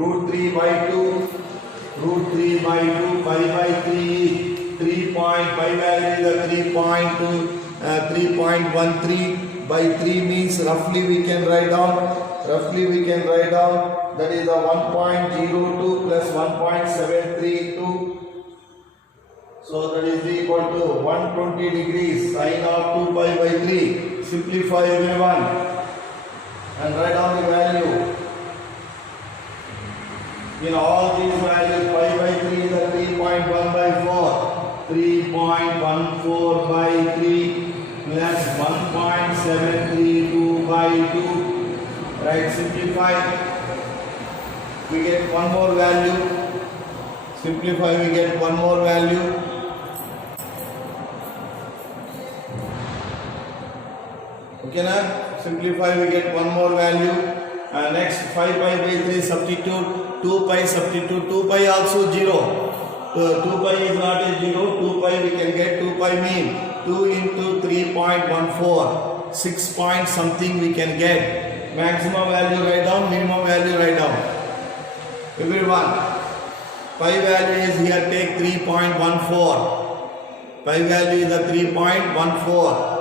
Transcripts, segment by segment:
root 3 by 2, root 3 by 2, pi by 3, 3 point, pi value is 3.13 by 3 means roughly we can write down, that is a 1.02 plus 1.732. So that is equal to 120 degrees sine of 2 pi by 3. Simplify everyone and write down the value. In all these values, pi by 3 is a 3.1 by 4. 3.14 by 3 plus 1.732 by 2. Right, simplify. We get one more value. Simplify, we get one more value. Okay, now simplify, we get one more value. Next 5 pi by 3 substitute, 2 pi substitute, 2 pi also 0. 2 pi is not a 0, 2 pi we can get 2 pi mean 2 into 3.14, 6 point something we can get. Maximum value write down, minimum value write down. Everyone, pi value is here, take 3.14. Pi value is a 3.14.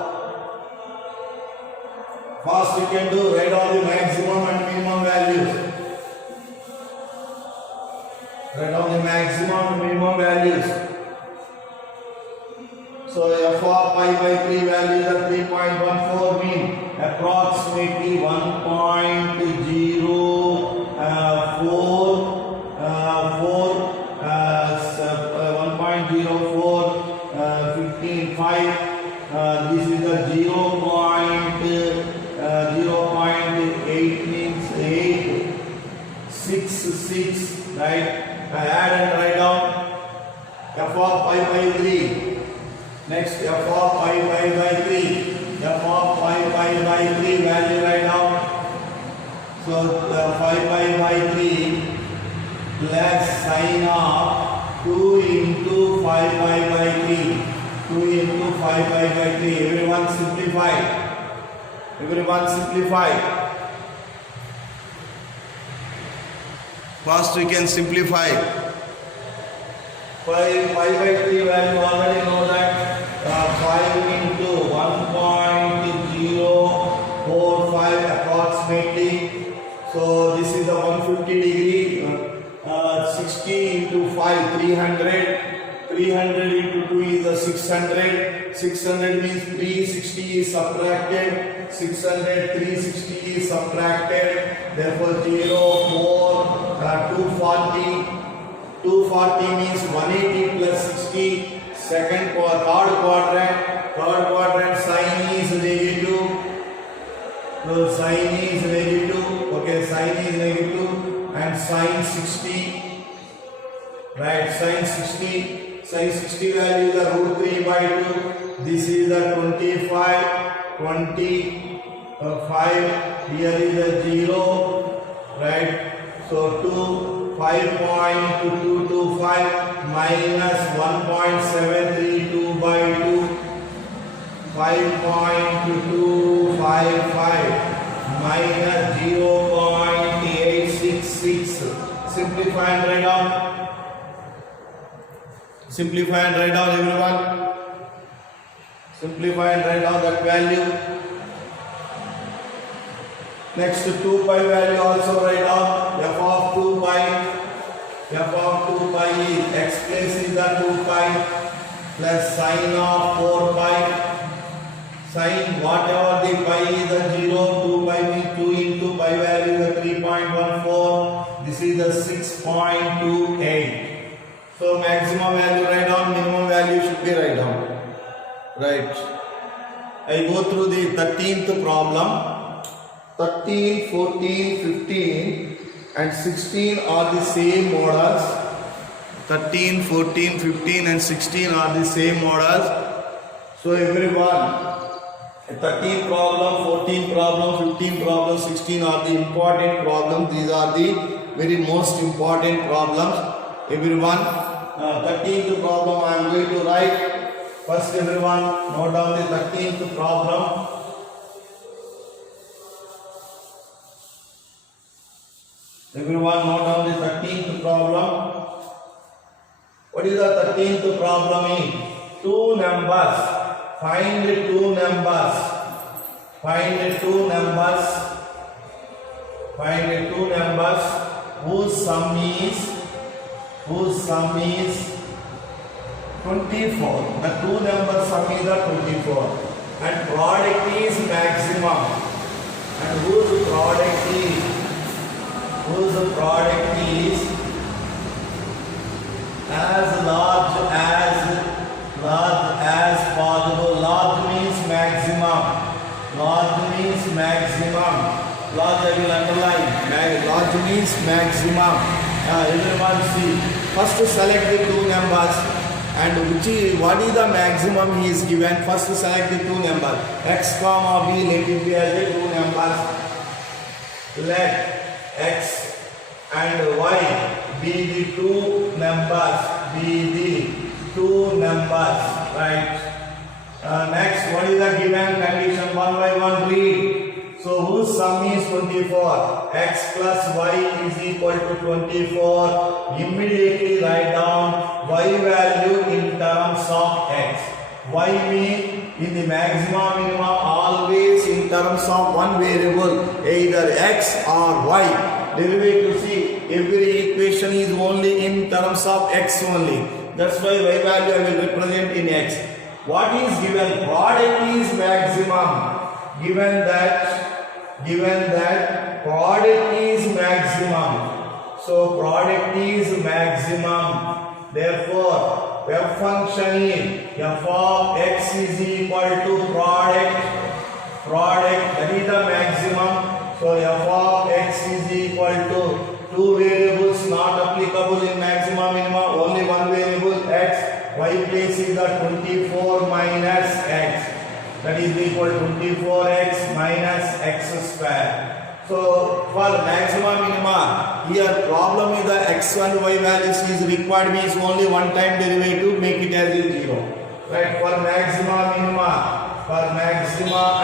First you can do, write down the maximum and minimum values. Write down the maximum and minimum values. So f of pi by 3 value is 3.14 mean approximately 1.045. This is the 0.8 means 866, right? I add and write down f of pi by 3. Next f of pi by 3. F of pi by 3 value write down. So 5 pi by 3 plus sine of 2 into 5 pi by 3. 2 into 5 pi by 3. Everyone simplify. First we can simplify. 5 pi by 3 value already know that 5 into 1.045 approximately. So this is a 150 degree. 60 into 5, 300. 300 into 2 is a 600. 600 means 360 is subtracted. 600, 360 is subtracted. Therefore 0, 4, 240. 240 means 180 plus 60. Third quadrant sign is negative. So sign is negative. Okay, sign is negative. And sign 60. Right, sign 60. Sign 60 value is a root 3 by 2. This is a 25. 25. Here is a 0. Right. So 5.225 minus 1.732 by 2. 5.255 minus 0.866. Simplify and write down. Simplify and write down, everyone. Simplify and write down that value. Next 2 pi value also write down. F of 2 pi. F of 2 pi is x place is the 2 pi plus sine of 4 pi. Sine whatever the pi is the 0. 2 pi means 2 into pi value is 3.14. This is the 6.28. So maximum value write down, minimum value should be write down. Right. I go through the 13th problem. 13, 14, 15 and 16 are the same models. 13, 14, 15 and 16 are the same models. So everyone, 13 problem, 14 problem, 15 problem, 16 are the important problems. These are the very most important problems. Everyone, 13th problem I am going to write. First everyone note down the 13th problem. Everyone note down the 13th problem. What is the 13th problem in? Two numbers. Find two numbers. Find two numbers. Find two numbers whose sum is 24. The two numbers sum is the 24. And product is maximum. And whose product is as large as possible. Large means maximum. Large means maximum. Large I will underline. Large means maximum. Everyone see. First select the two numbers and what is the maximum he is given. First select the two numbers. X comma b, let it be as the two numbers. Let x and y be the two numbers. Right. Next, what is the given condition? One by one read. So whose sum is 24? X plus y is equal to 24. Immediately write down y value in terms of x. Y means in the maximum minimum always in terms of one variable, either x or y. Derivative, see, every equation is only in terms of x only. That's why y value I will represent in x. What is given? Product is maximum. Given that product is maximum. So product is maximum. Therefore, f function is f of x is equal to product. That is the maximum. So f of x is equal to two variables not applicable in maximum minimum. Only one variable x. Y place is the 24 minus x. That is equal to 24x minus x square. So for maximum minima, here problem is the x1 y values is required means only one time derivative, make it as a 0. Right, for maxima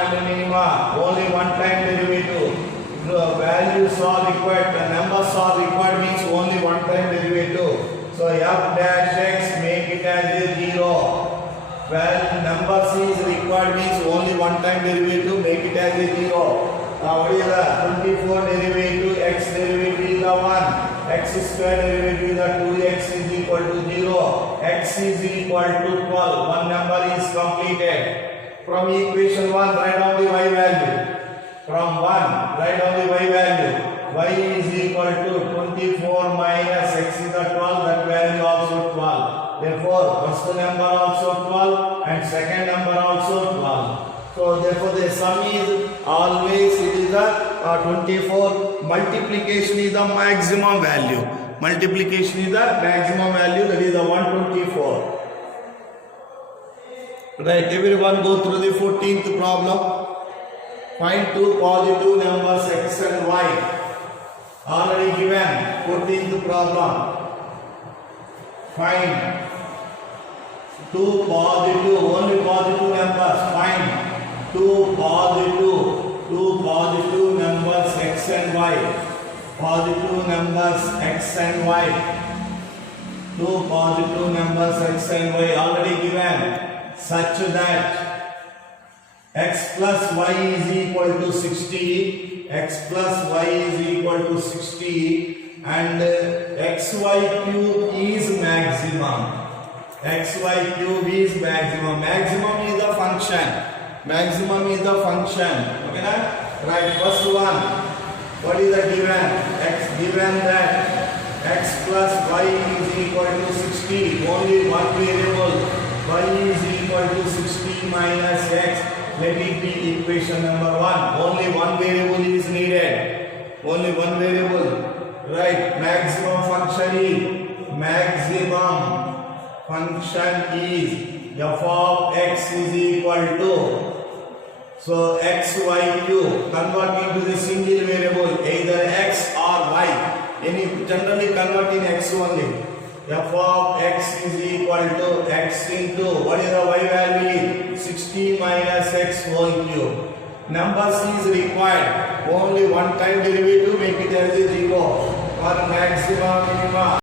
and minima, only one time derivative. The values are required, the numbers are required means only one time derivative. So f dash x, make it as a 0. Well, numbers is required means only one time derivative, make it as a 0. Now what is the 24 derivative? X derivative is the 1. X square derivative is the 2x is equal to 0. X is equal to 12. One number is completed. From equation 1, write down the y value. From 1, write down the y value. Y is equal to 24 minus x is the 12. That value also 12. Therefore, first number also 12 and second number also 12. So therefore, the sum is always it is the 24. Multiplication is the maximum value. Multiplication is the maximum value, that is the 124. Right, everyone go through the 14th problem. Find two positive numbers x and y. Already given 14th problem. Find two positive, only positive numbers. Find two positive numbers x and y. Positive numbers x and y. Two positive numbers x and y already given, such that x plus y is equal to 60. X plus y is equal to 60. And xy cube is maximum. Xy cube is maximum. Maximum is the function. Okay, na? Right. First one. What is the given? Given that x plus y is equal to 60. Only one variable. Y is equal to 60 minus x. Let it be equation number 1. Only one variable is needed. Only one variable. Right, maximum function is f of x is equal to, so xy cube, convert into the single variable, either x or y. Generally convert in x only. F of x is equal to x into, what is the y value? 60 minus x whole cube. Numbers is required, only one time derivative, make it as a 0. for maximum